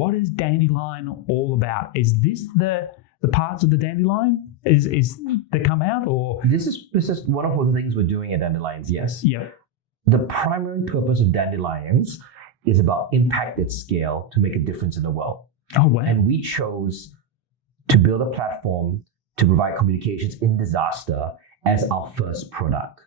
what is Dandelion all about? Is this the parts of the dandelion is that come out, or This is one of the things we're doing at Dandelions, yes. Yep. The primary purpose of Dandelions is about impact at scale to make a difference in the world. Oh wow. And we chose to build a platform to provide communications in disaster as our first product.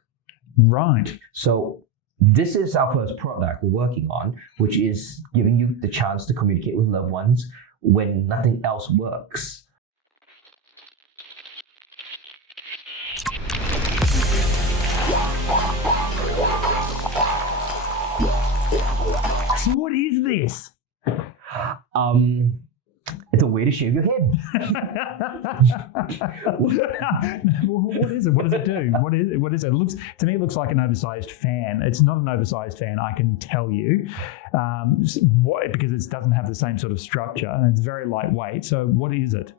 Right. So this is our first product we're working on, which is giving you the chance to communicate with loved ones when nothing else works. So what is this? It's a way to shave your head. What is it? What does it do? What is it? It looks, to me, it looks like an oversized fan. It's not an oversized fan, I can tell you, because it doesn't have the same sort of structure and it's very lightweight. So what is it?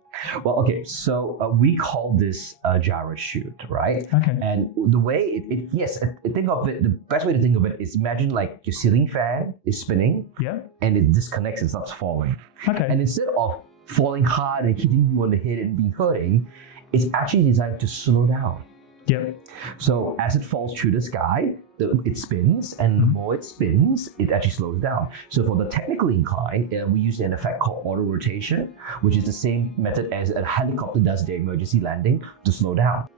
Well, okay, so we call this a gyro chute, right? Okay. And the way think of it, the best way to think of it is imagine like your ceiling fan is spinning, Yeah. and it disconnects and starts falling. Okay. And instead of falling hard and hitting you on the head and being hurting, it's actually designed to slow down. Yep. So as it falls through the sky, it spins, and the more it spins, it actually slows down. So for the technically inclined, we use an effect called auto rotation, which is the same method as a helicopter does their emergency landing to slow down.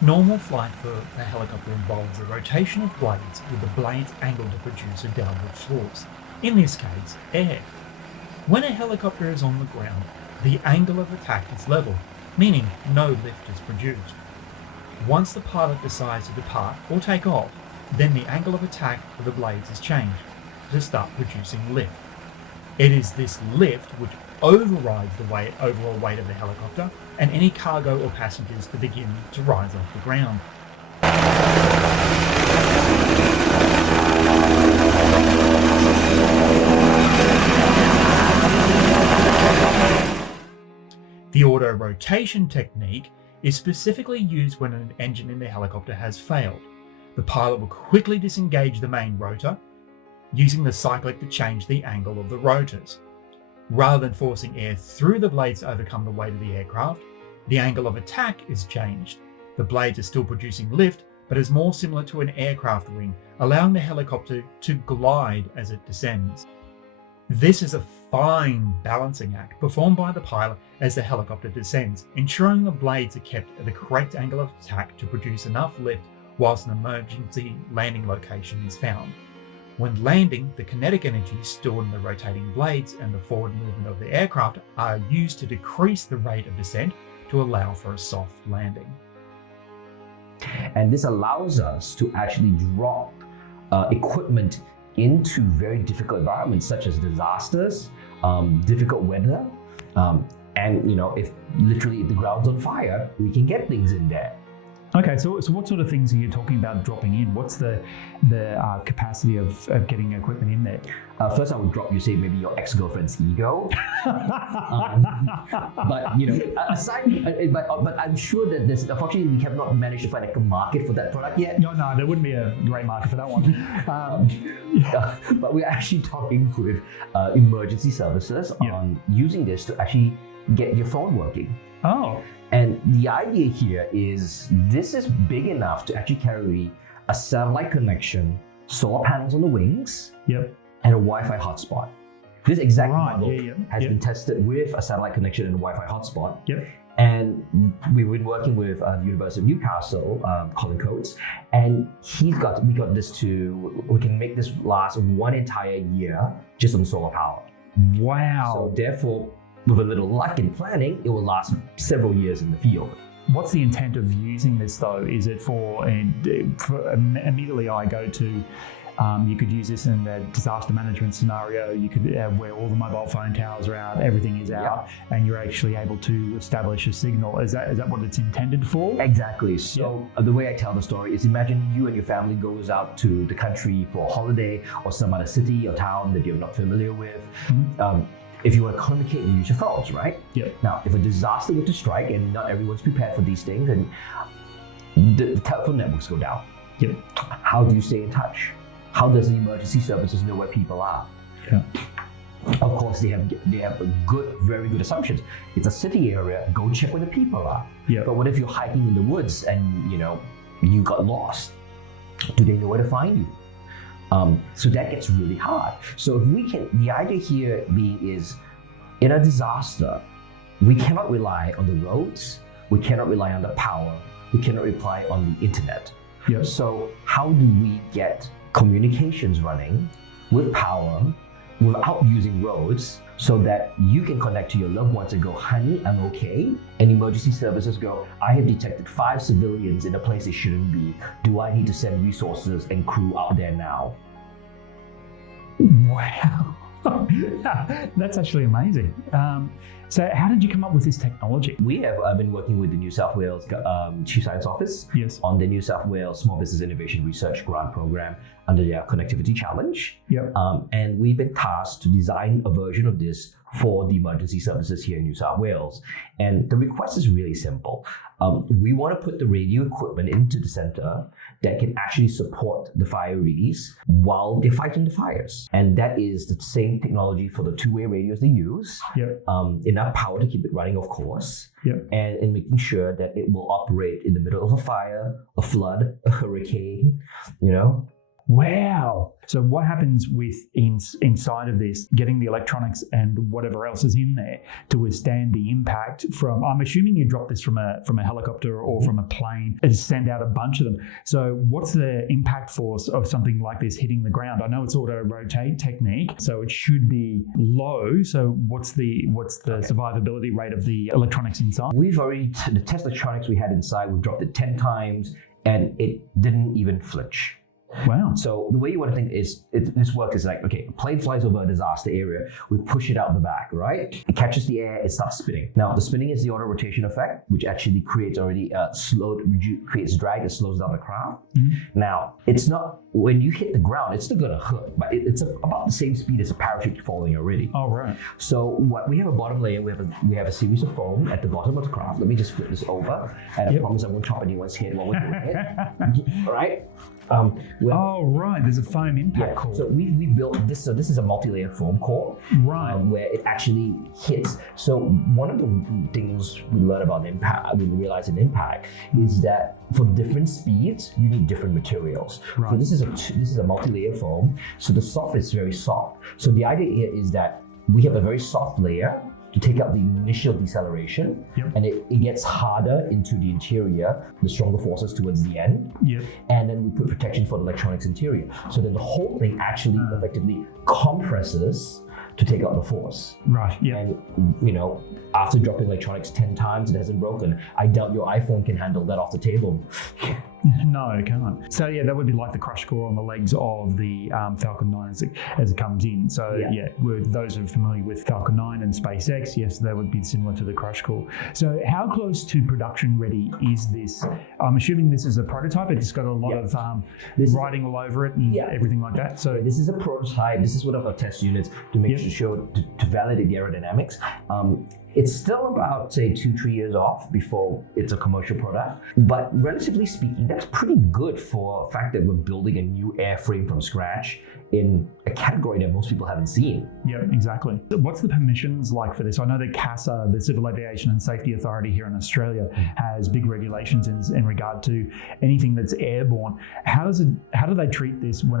Normal flight for a helicopter involves the rotation of blades with the blades angled to produce a downward force, in this case, air. When a helicopter is on the ground, the angle of attack is level, meaning no lift is produced. Once the pilot decides to depart or take off, then the angle of attack of the blades is changed to start producing lift. It is this lift which overrides the overall weight of the helicopter and any cargo or passengers to begin to rise off the ground. The auto rotation technique is specifically used when an engine in the helicopter has failed. The pilot will quickly disengage the main rotor, using the cyclic to change the angle of the rotors. Rather than forcing air through the blades to overcome the weight of the aircraft, the angle of attack is changed. The blades are still producing lift, but is more similar to an aircraft wing, allowing the helicopter to glide as it descends. This is a fine balancing act performed by the pilot as the helicopter descends, ensuring the blades are kept at the correct angle of attack to produce enough lift whilst an emergency landing location is found. When landing, the kinetic energy stored in the rotating blades and the forward movement of the aircraft are used to decrease the rate of descent to allow for a soft landing. And this allows us to actually drop equipment into very difficult environments such as disasters, difficult weather, and if the ground's on fire, we can get things in there. Okay, so what sort of things are you talking about dropping in? What's the capacity of getting equipment in there? First, I would drop you, say, maybe your ex-girlfriend's ego. But aside, but I'm sure that this. Unfortunately, we have not managed to find a market for that product yet. No, there wouldn't be a great market for that one. But we're actually talking with emergency services on using this to actually get your phone working. Oh. And the idea here is this is big enough to actually carry a satellite connection, solar panels on the wings, Yep. and a Wi-Fi hotspot. This exact model has Yep. been tested with a satellite connection and a Wi-Fi hotspot. Yep. And we've been working with the University of Newcastle, Colin Coates, and we got this we can make this last one entire year just on solar power. Wow. So therefore, with a little luck and planning, it will last several years in the field. What's the intent of using this though? Is it for immediately I go to, you could use this in a disaster management scenario. You could where all the mobile phone towers are out, everything is out, and you're actually able to establish a signal. Is that what it's intended for? Exactly. So the way I tell the story is imagine you and your family goes out to the country for a holiday or some other city or town that you're not familiar with. Mm-hmm. If you want to communicate, you use your phones, right? Yeah. Now, if a disaster were to strike and not everyone's prepared for these things, and the telephone networks go down. Yep. How do you stay in touch? How does the emergency services know where people are? Yeah. Of course, they have very good assumptions. It's a city area. Go check where the people are. Yeah. But what if you're hiking in the woods and you got lost? Do they know where to find you? So that gets really hard. So if we can, the idea here is, in a disaster, we cannot rely on the roads. We cannot rely on the power. We cannot rely on the internet. Yeah. So how do we get communications running with power without using roads so that you can connect to your loved ones and go, honey, I'm okay. And emergency services go, I have detected 5 civilians in a place they shouldn't be. Do I need to send resources and crew out there now? Wow. That's actually amazing. So how did you come up with this technology? We have been working with the New South Wales Chief Science Office Yes. on the New South Wales Small Business Innovation Research Grant Program under their Connectivity Challenge. Yep. And we've been tasked to design a version of this for the emergency services here in New South Wales. And the request is really simple. We want to put the radio equipment into the center that can actually support the fireys while they're fighting the fires. And that is the same technology for the two-way radios they use. Yep. Enough power to keep it running, of course. Yep. And in making sure that it will operate in the middle of a fire, a flood, a hurricane, Wow. So what happens with inside of this, getting the electronics and whatever else is in there to withstand the impact from, I'm assuming you drop this from a helicopter or from a plane and send out a bunch of them. So what's the impact force of something like this hitting the ground? I know it's auto-rotate technique, so it should be low. So what's the survivability rate of the electronics inside? We've already, the test electronics we had inside, we've dropped it 10 times and it didn't even flinch. Wow. So the way you want to think is, this work is like, okay, a plane flies over a disaster area, we push it out the back, right? It catches the air, it starts spinning. Now, the spinning is the auto rotation effect, which actually creates creates drag that slows down the craft. Mm-hmm. Now, it's not, when you hit the ground, it's still gonna hurt, but it's about the same speed as a parachute falling already. Oh, right. So what we have a bottom layer, we have a series of foam at the bottom of the craft. Let me just flip this over, and I promise I won't chop anyone's head while we're doing it. All right? Right. There's a foam impact core. So we built this. So this is a multi-layer foam core, right? Where it actually hits. So one of the things we learn about impact, we realize in impact, is that for different speeds, you need different materials. Right. So this is a multi-layer foam. So the soft is very soft. So the idea here is that we have a very soft layer to take out the initial deceleration, and it gets harder into the interior, the stronger forces towards the end, and then we put protection for the electronics interior. So then the whole thing actually effectively compresses to take out the force. Right, yeah. And, after dropping electronics 10 times, it hasn't broken. I doubt your iPhone can handle that off the table. No, it can't. So yeah, that would be like the crush core on the legs of the Falcon 9 as it comes in. So with those who are familiar with Falcon 9 and SpaceX, yes, that would be similar to the crush core. So how close to production ready is this? I'm assuming this is a prototype. It's got a lot of writing all over it and everything like that. So this is a prototype. This is one of our test units to make sure to validate the aerodynamics. It's still about, say, 2-3 years off before it's a commercial product. But relatively speaking, that's pretty good for the fact that we're building a new airframe from scratch in a category that most people haven't seen. Yeah, exactly. What's the permissions like for this? I know that CASA, the Civil Aviation and Safety Authority here in Australia, has big regulations in regard to anything that's airborne. How do they treat this when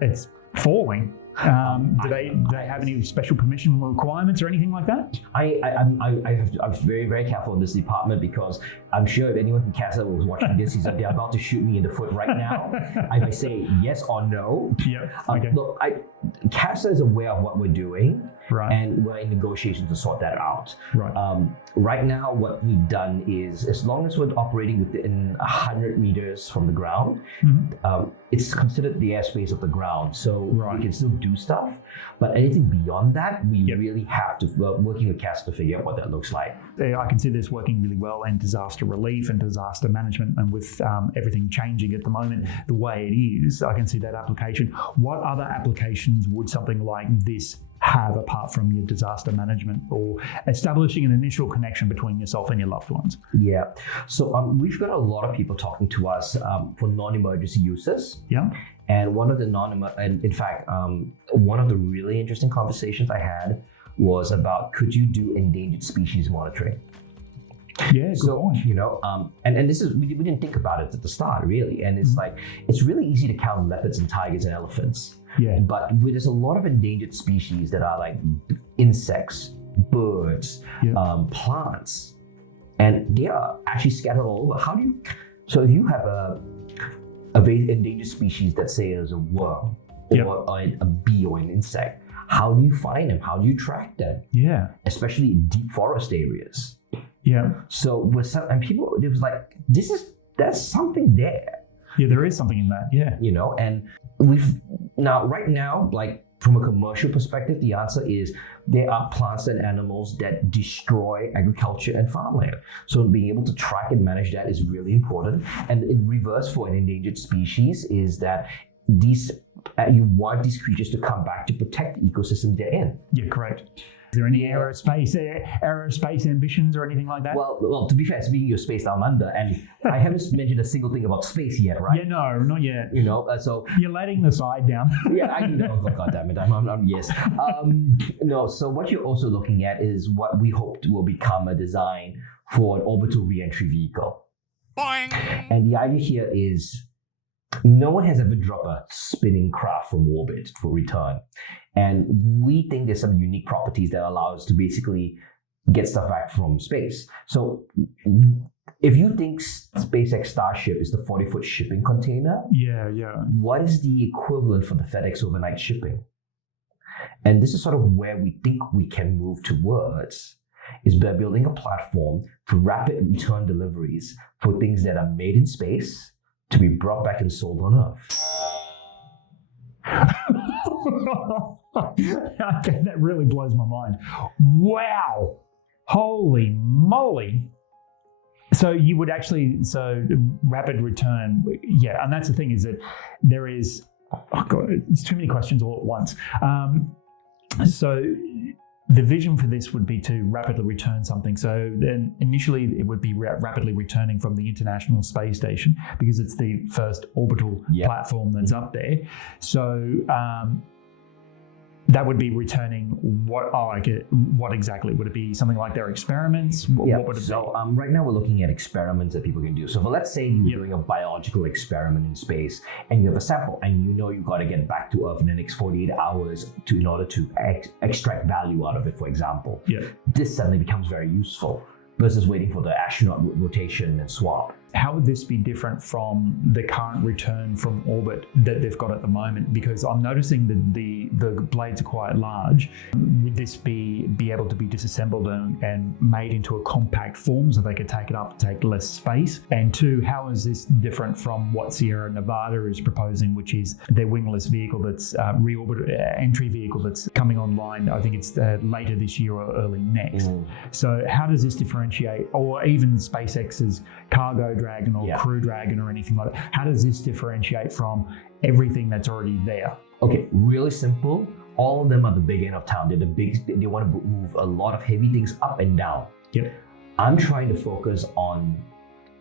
it's falling? Do they have any special permission requirements or anything like that? I'm very, very careful in this department because I'm sure if anyone from CASA was watching this, they're about to shoot me in the foot right now. I may say yes or no. Yeah. Okay. Look, CASA is aware of what we're doing, right, and we're in negotiations to sort that out. Right. Right now, what we've done is, as long as we're operating within 100 meters from the ground, it's considered the airspace of the ground, so we can still do stuff. But anything beyond that, we really have to, working with CASA to figure out what that looks like. I can see this working really well in disaster relief and disaster management, and with everything changing at the moment the way it is, I can see that application. What other applications would something like this have apart from your disaster management or establishing an initial connection between yourself and your loved ones? Yeah, so we've got a lot of people talking to us for non-emergency uses. Yeah. And one of the one of the really interesting conversations I had was about, could you do endangered species monitoring? Yeah, good point. And this is, we didn't think about it at the start, really. And it's like, it's really easy to count leopards and tigers and elephants. Yeah. But there's a lot of endangered species that are like insects, birds, plants, and they are actually scattered all over. So if you have a very endangered species that say is a worm or a bee or an insect, how do you find them? How do you track them? Yeah. Especially in deep forest areas. Yeah. So people, it was like, there's something there. Yeah, there is something in that. Yeah. And right now, like from a commercial perspective, the answer is there are plants and animals that destroy agriculture and farmland. So being able to track and manage that is really important. And in reverse, for an endangered species, is that you want these creatures to come back to protect the ecosystem they're in. Yeah, correct. Is there any aerospace ambitions or anything like that? Well, to be fair, speaking of space down under, and I haven't mentioned a single thing about space yet, right? Yeah, no, not yet. So you're letting the side down. Yeah, I know. God damn it, yes. No, so what you're also looking at is what we hoped will become a design for an orbital re-entry vehicle. Boing! And the idea here is, no one has ever dropped a spinning craft from orbit for return. And we think there's some unique properties that allow us to basically get stuff back from space. So if you think SpaceX Starship is the 40-foot shipping container, what is the equivalent for the FedEx overnight shipping? And this is sort of where we think we can move towards, is by building a platform for rapid return deliveries for things that are made in space to be brought back and sold on Earth. That really blows my mind. Wow. Holy moly. So you would actually, rapid return, and that's the thing, is that there is, it's too many questions all at once. So the vision for this would be to rapidly return something. So then initially it would be rapidly returning from the International Space Station, because it's the first orbital platform that's up there. So that would be returning what exactly? Would it be something like their experiments? What would it be? Right now we're looking at experiments that people can do. So let's say you're doing a biological experiment in space and you have a sample and you've got to get it back to Earth in the next 48 hours in order to extract value out of it, for example. This suddenly becomes very useful versus waiting for the astronaut rotation and swap. How would this be different from the current return from orbit that they've got at the moment? Because I'm noticing that the blades are quite large. Would this be able to be disassembled and made into a compact form so they could take it up, take less space? And two, how is this different from what Sierra Nevada is proposing, which is their wingless vehicle that's entry vehicle that's coming online? I think it's later this year or early next. So how does this differentiate, or even SpaceX's Cargo Dragon or Crew Dragon or anything like that? How does this differentiate from everything that's already there? Okay, really simple. All of them are the big end of town. They want to move a lot of heavy things up and down. I'm trying to focus on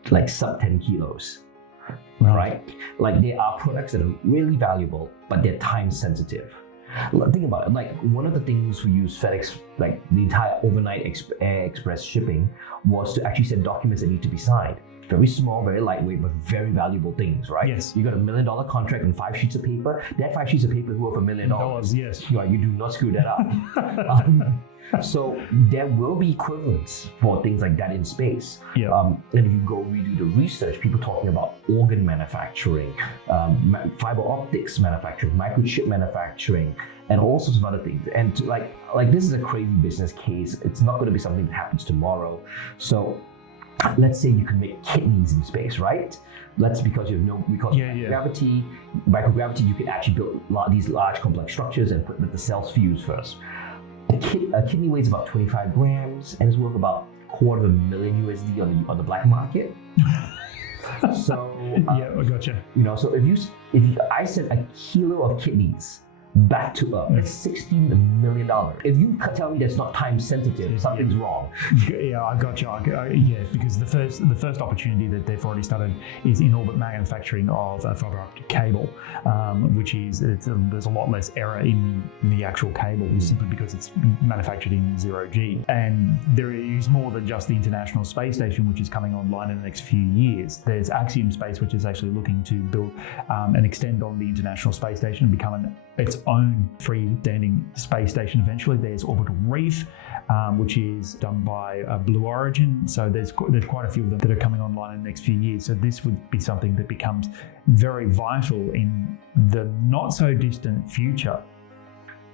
like sub 10 kilos, right? Like there are products that are really valuable, but they're time sensitive. Think about it. Like one of the things we use FedEx, like the entire overnight express shipping, was to actually send documents that need to be signed. Very small, very lightweight, but very valuable things, right? Yes. You got $1 million contract on 5 sheets of paper. That 5 sheets of paper is worth $1 million. Yes. You do not screw that up. So there will be equivalents for things like that in space. And if you go redo the research, people talking about organ manufacturing, fiber optics manufacturing, microchip manufacturing, and all sorts of other things. And like this is a crazy business case. It's not going to be something that happens tomorrow. So let's say you can make kidneys in space, right? Because gravity, microgravity, you can actually build these large complex structures and let the cells fuse first. A kidney weighs about 25 grams and is worth about $250,000 USD on the black market. So I gotcha. So if I said a kilo of kidneys back to Earth. It's $16 million. If you tell me that's not time sensitive, something's wrong. Yeah, I got you. Yeah, because the first opportunity that they've already started is in-orbit manufacturing of a fiber optic cable, which is there's a lot less error in the actual cable simply because it's manufactured in 0G. And there is more than just the International Space Station, which is coming online in the next few years. There's Axiom Space, which is actually looking to build and extend on the International Space Station and become its own freestanding space station eventually. There's Orbital Reef, which is done by Blue Origin. So there's quite a few of them that are coming online in the next few years. So this would be something that becomes very vital in the not so distant future.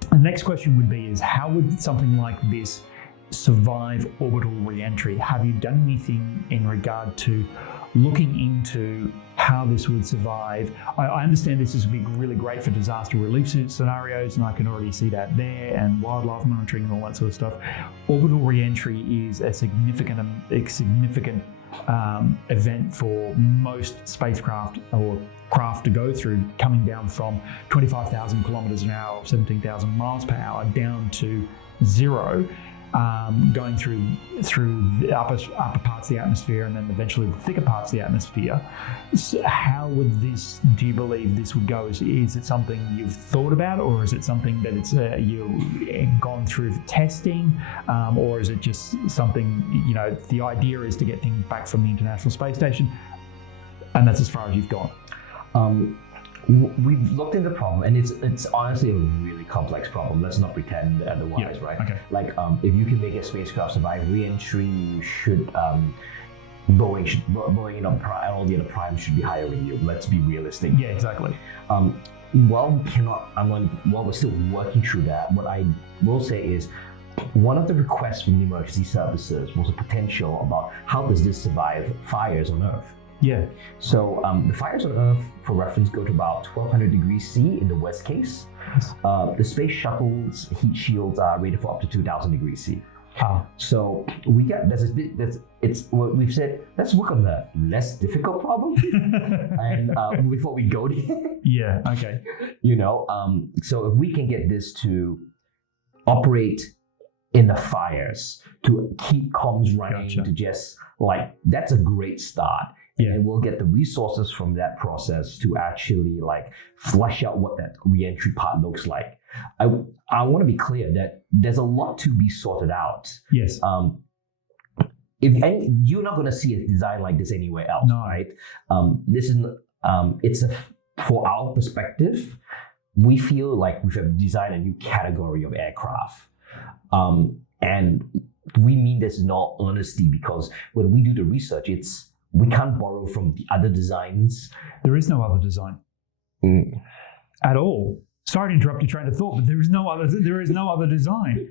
The next question would be is how would something like this survive orbital re-entry? Have you done anything in regard to looking into how this would survive? I understand this is really great for disaster relief scenarios, and I can already see that there, and wildlife monitoring and all that sort of stuff. Orbital re-entry is a significant event for most spacecraft or craft to go through, coming down from 25,000 kilometers an hour or 17,000 miles per hour down to zero. Going through the upper parts of the atmosphere and then eventually the thicker parts of the atmosphere. So how would do you believe this would go? Is it something you've thought about, or is it something that you've gone through testing, or is it just something, the idea is to get things back from the International Space Station and that's as far as you've gone? We've looked into the problem, and it's honestly a really complex problem. Let's not pretend otherwise, right? Okay. Like, if you can make a spacecraft survive re-entry, you should Boeing and all the other primes should be hiring you. Let's be realistic. Yeah, exactly. While we're still working through that, what I will say is, one of the requests from the emergency services was a potential about how does this survive fires on Earth. Yeah. So the fires on Earth, for reference, go to about 1200 degrees C in the worst case. The space shuttle's heat shields are rated for up to 2000 degrees C. So we've said, let's work on the less difficult problem, and before we go there. Yeah. Okay. So if we can get this to operate in the fires, to keep comms running, to just that's a great start. Yeah. And we'll get the resources from that process to actually flesh out what that re-entry part looks like. I want to be clear that there's a lot to be sorted out. Yes. You're not going to see a design like this anywhere else, right? This is for our perspective, we feel like we've designed a new category of aircraft, and we mean this in all honesty, because when we do the research, we can't borrow from the other designs. There is no other design at all. Sorry to interrupt your train of thought, but there is no other design.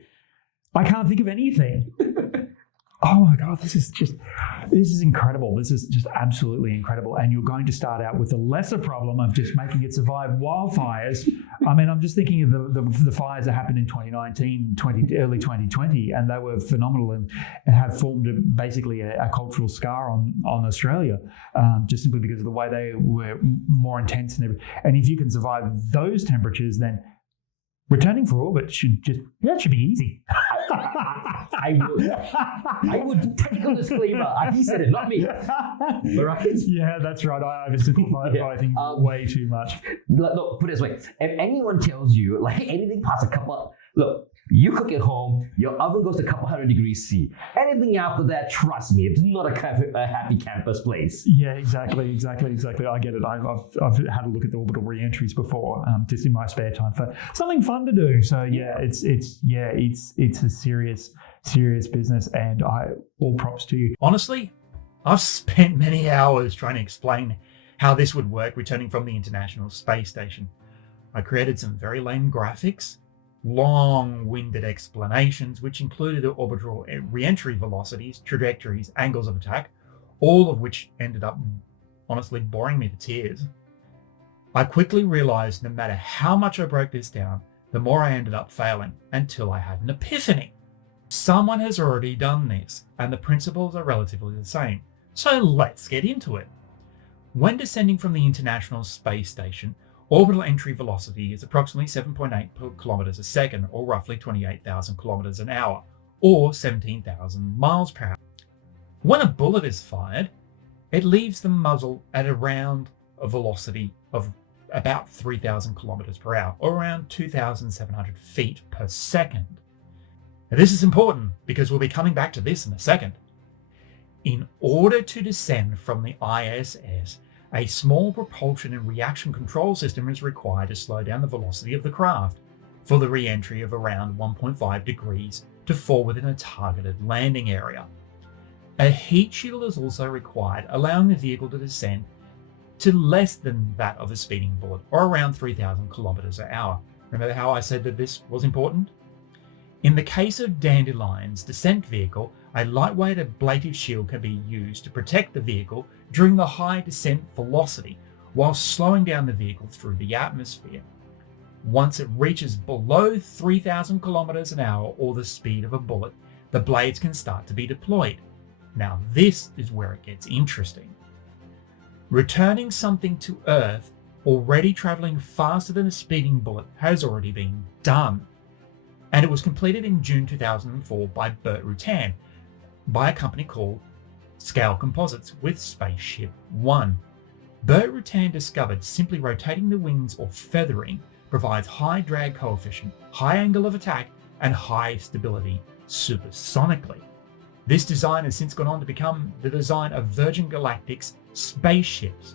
I can't think of anything. Oh my God, this is incredible. This is just absolutely incredible. And you're going to start out with the lesser problem of just making it survive wildfires. I mean, I'm just thinking of the fires that happened in 2019, early 2020, and they were phenomenal and have formed basically a cultural scar on Australia, just simply because of the way they were more intense and everything. And if you can survive those temperatures, then returning for orbit should be easy. I would technical disclaimer. He said it, not me. Right? Yeah, that's right. I oversimplify things way too much. Look, put it this way: if anyone tells you anything past you cook at home, your oven goes to a couple hundred degrees C. Anything after that, trust me, it's not a happy campus place. Yeah, exactly. I get it. I've had a look at the orbital re-entries before, just in my spare time for something fun to do. So yeah, it's a serious business, and all props to you. Honestly, I've spent many hours trying to explain how this would work returning from the International Space Station. I created some very lame graphics, long-winded explanations, which included the orbital re-entry velocities, trajectories, angles of attack, all of which ended up honestly boring me to tears. I quickly realized no matter how much I broke this down, the more I ended up failing, until I had an epiphany. Someone has already done this, and the principles are relatively the same. So let's get into it. When descending from the International Space Station, Orbital entry velocity is approximately 7.8 kilometers a second, or roughly 28,000 kilometers an hour, or 17,000 miles per hour. When a bullet is fired, it leaves the muzzle at around a velocity of about 3,000 kilometers per hour, or around 2,700 feet per second. Now, this is important because we'll be coming back to this in a second. In order to descend from the ISS, a small propulsion and reaction control system is required to slow down the velocity of the craft for the re-entry of around 1.5 degrees to fall within a targeted landing area. A heat shield is also required, allowing the vehicle to descend to less than that of a speeding bullet, or around 3,000 kilometers an hour. Remember how I said that this was important? In the case of Dandelion's descent vehicle, a lightweight ablative shield can be used to protect the vehicle during the high descent velocity while slowing down the vehicle through the atmosphere. Once it reaches below 3,000 kilometers an hour, or the speed of a bullet, the blades can start to be deployed. Now this is where it gets interesting. Returning something to Earth already traveling faster than a speeding bullet has already been done, and it was completed in June 2004 by Burt Rutan by a company called Scale Composites with Spaceship One. Burt Rutan discovered simply rotating the wings or feathering provides high drag coefficient, high angle of attack, and high stability supersonically. This design has since gone on to become the design of Virgin Galactic's spaceships.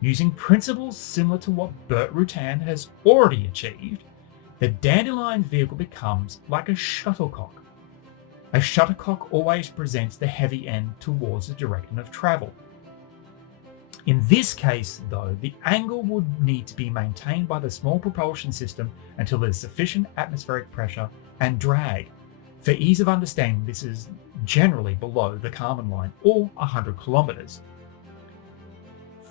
Using principles similar to what Burt Rutan has already achieved, the Dandelion vehicle becomes like a shuttlecock. A shuttlecock always presents the heavy end towards the direction of travel. In this case, though, the angle would need to be maintained by the small propulsion system until there's sufficient atmospheric pressure and drag. For ease of understanding, this is generally below the Kármán line, or 100 kilometers.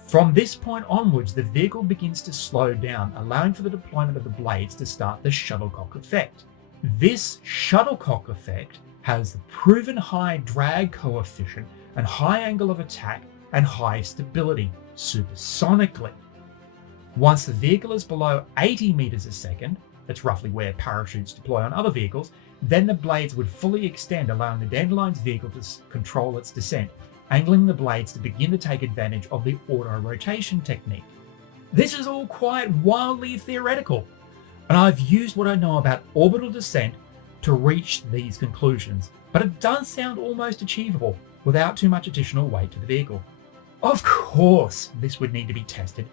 From this point onwards, the vehicle begins to slow down, allowing for the deployment of the blades to start the shuttlecock effect. This shuttlecock effect has the proven high drag coefficient and high angle of attack and high stability supersonically. Once the vehicle is below 80 meters a second, that's roughly where parachutes deploy on other vehicles, then the blades would fully extend, allowing the Dandelion's vehicle to control its descent, angling the blades to begin to take advantage of the auto-rotation technique. This is all quite wildly theoretical, and I've used what I know about orbital descent to reach these conclusions, but it does sound almost achievable without too much additional weight to the vehicle. Of course, this would need to be tested,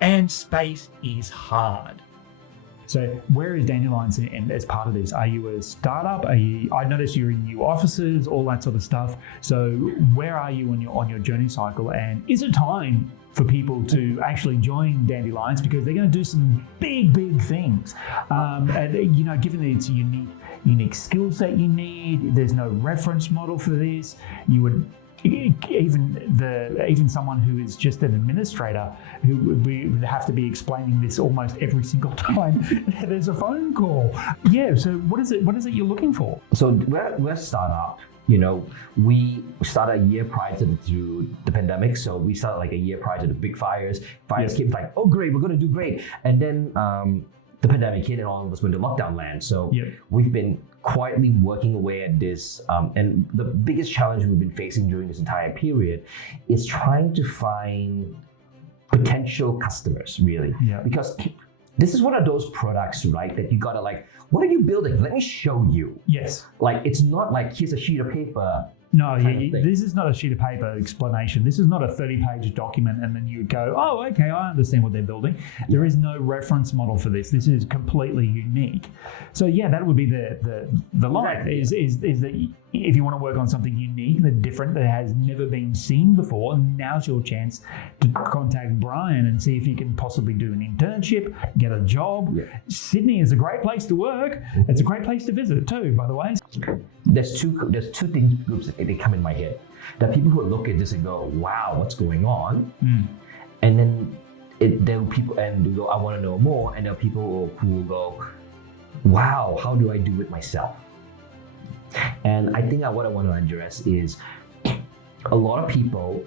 and space is hard. So where is Dandelions as part of this? Are you a startup? I noticed you're in new offices, all that sort of stuff. So where are you on your journey cycle? And is it time for people to actually join Dandelions, because they're going to do some big things? And given that it's a unique skill set you need, there's no reference model for this. You would even someone who is just an administrator who would have to be explaining this almost every single time there's a phone call. Yeah, so what is it you're looking for? So we're a startup. We started a year prior to the pandemic. So we started like a year prior to the big fires. Fires came like, oh great, we're going to do great. And then the pandemic hit and all of us went to lockdown land. So we've been quietly working away at this. And the biggest challenge we've been facing during this entire period is trying to find potential customers, really. Yeah. Because this is one of those products, right, that you gotta like, what are you building? Let me show you. Yes. Like, it's not like, here's a sheet of paper. No, this is not a sheet of paper explanation. This is not a 30-page document and then you go, oh, okay, I understand what they're building. There is no reference model for this. This is completely unique. So yeah, that would be the line, is that if you want to work on something unique, that different, that has never been seen before, now's your chance to contact Brian and see if you can possibly do an internship, get a job. Yeah. Sydney is a great place to work. Mm-hmm. It's a great place to visit too, by the way. There's two groups that they come in my head. There are people who look at this and go, wow, what's going on? Mm. And then there are people and they go, I want to know more. And there are people who will go, wow, how do I do it myself? And I think what I want to address is a lot of people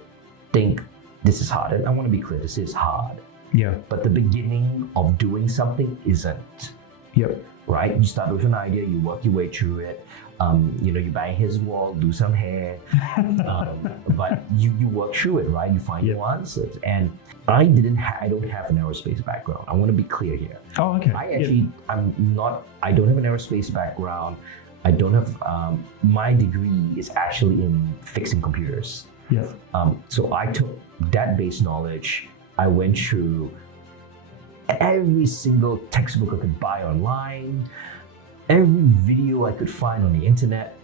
think this is hard. And I want to be clear, this is hard. Yeah. but the beginning of doing something isn't. Yep. Right? You start with an idea, you work your way through it. You bang his wall, do some hair, but you work through it, right? You find your answers. And I don't have an aerospace background. I want to be clear here. Oh, okay. I don't have an aerospace background. I don't have, my degree is actually in fixing computers. Yeah. So I took that base knowledge, I went through every single textbook I could buy online, every video I could find on the internet,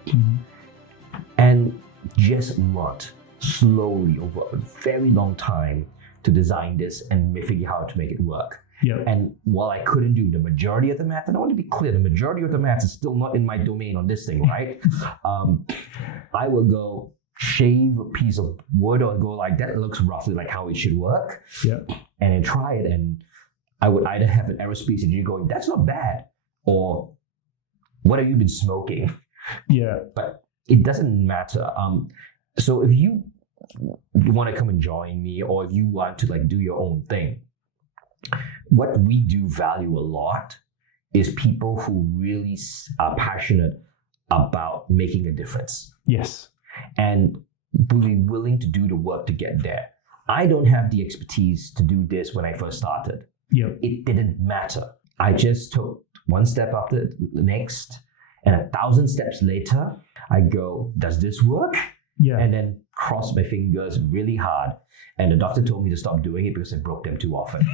and just learned slowly over a very long time to design this and figure out how to make it work. Yeah. And while I couldn't do the majority of the math, and I want to be clear, the majority of the math is still not in my domain on this thing, right? I would go shave a piece of wood or go like, that looks roughly like how it should work. Yeah. And then try it, and I would either have an aerospace engineer going, that's not bad, or what have you been smoking? Yeah. But it doesn't matter. So if you want to come and join me, or if you want to like do your own thing, what we do value a lot is people who really are passionate about making a difference. Yes. And be willing to do the work to get there. I don't have the expertise to do this when I first started. Yep. It didn't matter. I just took one step after the next, and 1,000 steps later, I go, does this work? Yeah. And then cross my fingers really hard. And the doctor told me to stop doing it because I broke them too often.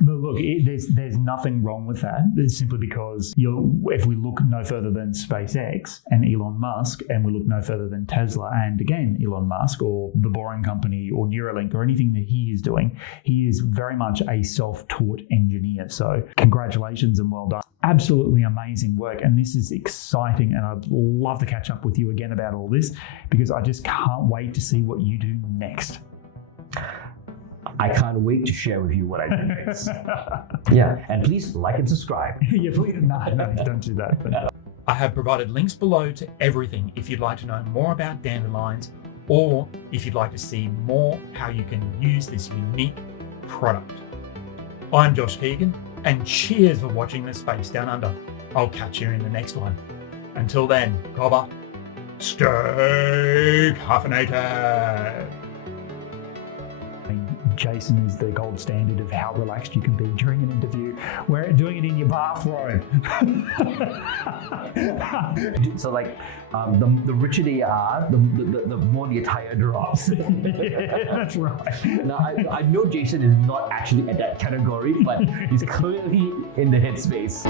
But look, there's nothing wrong with that. It's simply because if we look no further than SpaceX and Elon Musk, and we look no further than Tesla and again Elon Musk or the Boring Company or Neuralink or anything that he is doing, he is very much a self-taught engineer. So congratulations and well done. Absolutely amazing work, and this is exciting, and I'd love to catch up with you again about all this because I just can't wait to see what you do next. I can't wait to share with you what I do next. Yeah, and please like and subscribe. Yeah, please, no, don't do that. But. I have provided links below to everything if you'd like to know more about Dandelions, or if you'd like to see more how you can use this unique product. I'm Josh Keegan, and cheers for watching the Space Down Under. I'll catch you in the next one. Until then, Cobber, stay caffeinated. Jason is the gold standard of how relaxed you can be during an interview. We're doing it in your bathrobe. So like, the richer they are, the more the attire drops. Yeah, that's right. Now, I know Jason is not actually at that category, but he's clearly in the headspace.